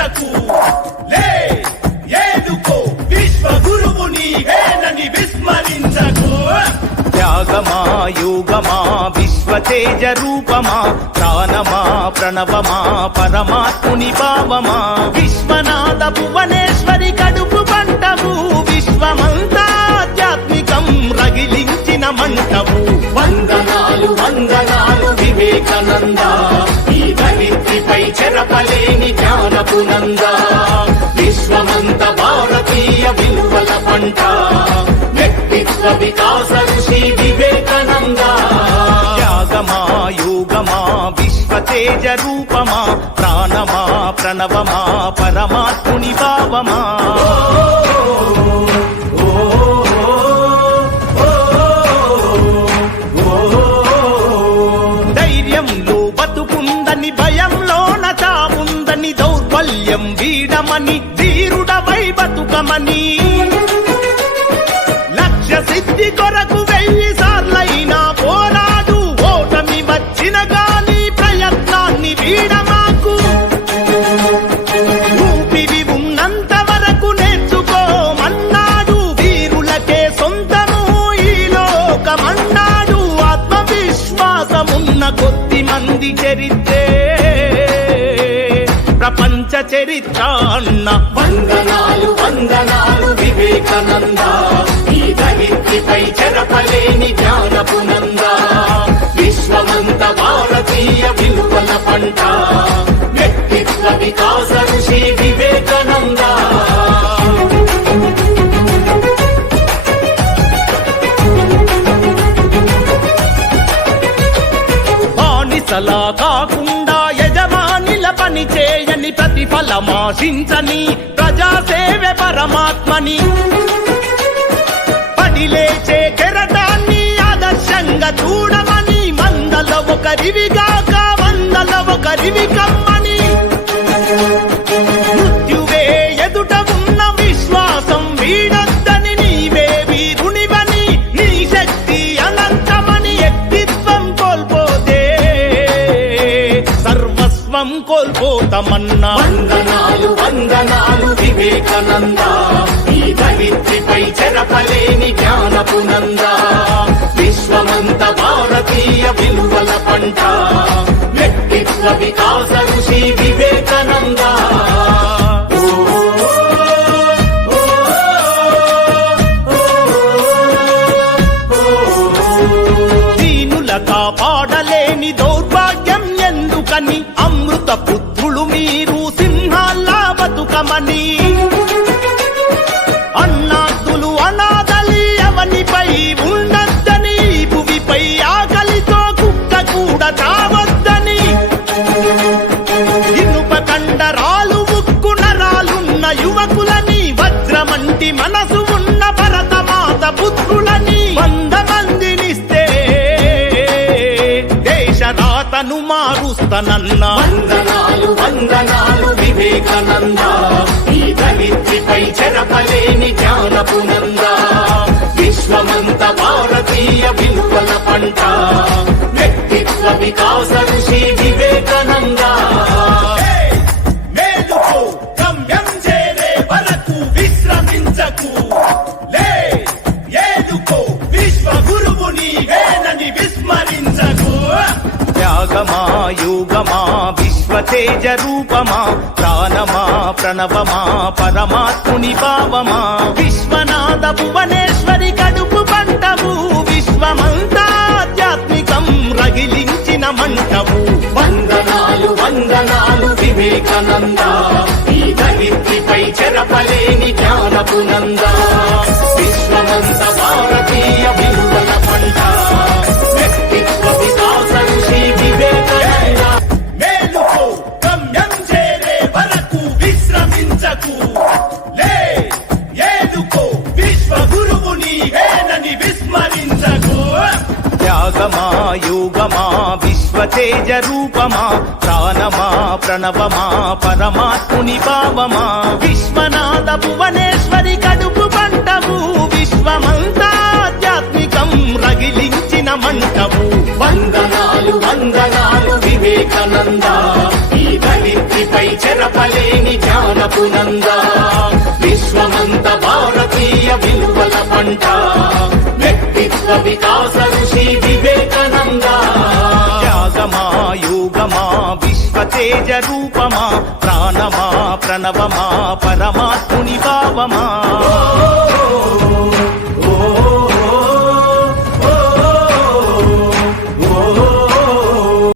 హింసకు లే ఏదుకో విశ్వ గురువుని వేనని విస్మరించకు. త్యాగమా యోగమా విశ్వ తేజ రూపమా ప్రాణమా ప్రణవమా పరమాత్ముని పావమా విశ్వనాథ భువనేశ్వరి కడుపు పంటము విశ్వమంతా ఆధ్యాత్మికం రగిలించిన మంటము వందనాలు వందనాలు వివేకానంద. పై చెరపలేని జ్ఞానపు నంద విశ్వమంత భారతీయ విలువల పంట. వ్యక్తిత్వ వికాస ఋషి వివేకానంద. యాగమా యోగమా విశ్వతేజ రూపమా ప్రాణమా ప్రణవమా పరమాత్ముని భావమా. వీడమని ధీరుడవై బతుకమని. లక్ష్య సిద్ధి కొరకు వెయ్యి సార్లైనా పోరాడు ఓటమి వచ్చిన గాని ప్రయత్నాన్ని వీడమాకు ఊపిరి ఉన్నంత వరకు నేర్చుకోమన్నాడు వీరులకే సొంతము ఈ లోకమన్నాడు. ఆత్మవిశ్వాసమున్న కొద్ది మంది చరిత్రే ప్రపంచ చరిత్రాన్న వందనాలు వందనాలు వివేకానంద. ఈ ధరిత్రిపై చెరపలేని జ్ఞానపు నంద విశ్వమంత భారతీయ విలువల పంట. వ్యక్తిత్వ వికాస ఋషి ప్రతిఫలమాశించని ప్రజాసేవే పరమాత్మని. వందనమన్నా వందనాలు వందనాలు వివేకానంద. ఈ ధరిత్రిపై చెరపలేని జ్ఞానపునంద. విశ్వమంత భారతీయ విలువల పంట. వ్యక్తిత్వ వికాస ఋషి వివేకానంద. దీనుల కాపాడలేని దౌర్భాగ్యం ఎందుకని అమృత పుత్ర మీరు సింహాల్లా బతుకమని. అన్నాతులు అనాథలి అవనిపై ఉండద్దని భూమిపై ఆకలితో కుక్క కూడా చావద్దని ఇనుప కండరాలు ఉక్కు నరాలున్న యువకులని వజ్రమంటి మనసు ఉన్న భరతమాత పుత్రుడు మారుస్తానన్నా. వందనాలు వందనాలు వివేకానంద. ఈ ధరిత్రిపై చెరపలేని జ్ఞానపు నంద విశ్వమంత భారతీయ విలువల పంట. వ్యక్తిత్వ వికాస ఋషి వివేకానంద. విశ్రమించకు. త్యాగమా యోగమా విశ్వతేజ రూపమా ప్రాణమా ప్రణవమా పరమాత్ముని భావమా. విశ్వనాథ భువనేశ్వరి కడుపు పంటవు విశ్వమంతా ఆధ్యాత్మికం రగిలించిన మంటవు. వందనాలు వందనాలు వివేకానంద ఈ ధరిత్రిపై చెరపలేని జ్ఞానపు యోగమా విశ్వతేజ రూపమా ప్రాణమా ప్రణవమా పరమాత్ముని భావమా. విశ్వనాథ భువనేశ్వరి కడుపు పంటవు విశ్వమంతా ఆధ్యాత్మికం రగిలించిన మంటవు. వందనాలు వందనాలు వివేకానంద. ఈ ధరిత్రిపై చెరపలేని జ్ఞానపు నంద విశ్వమంత భారతీయ విలువల పంట. వ్యక్తిత్వ వికాస ఋషి వివేకానంద తేజ రూపమా ప్రాణమా ప్రణవమా పరమాత్ముని భావమా? ఓ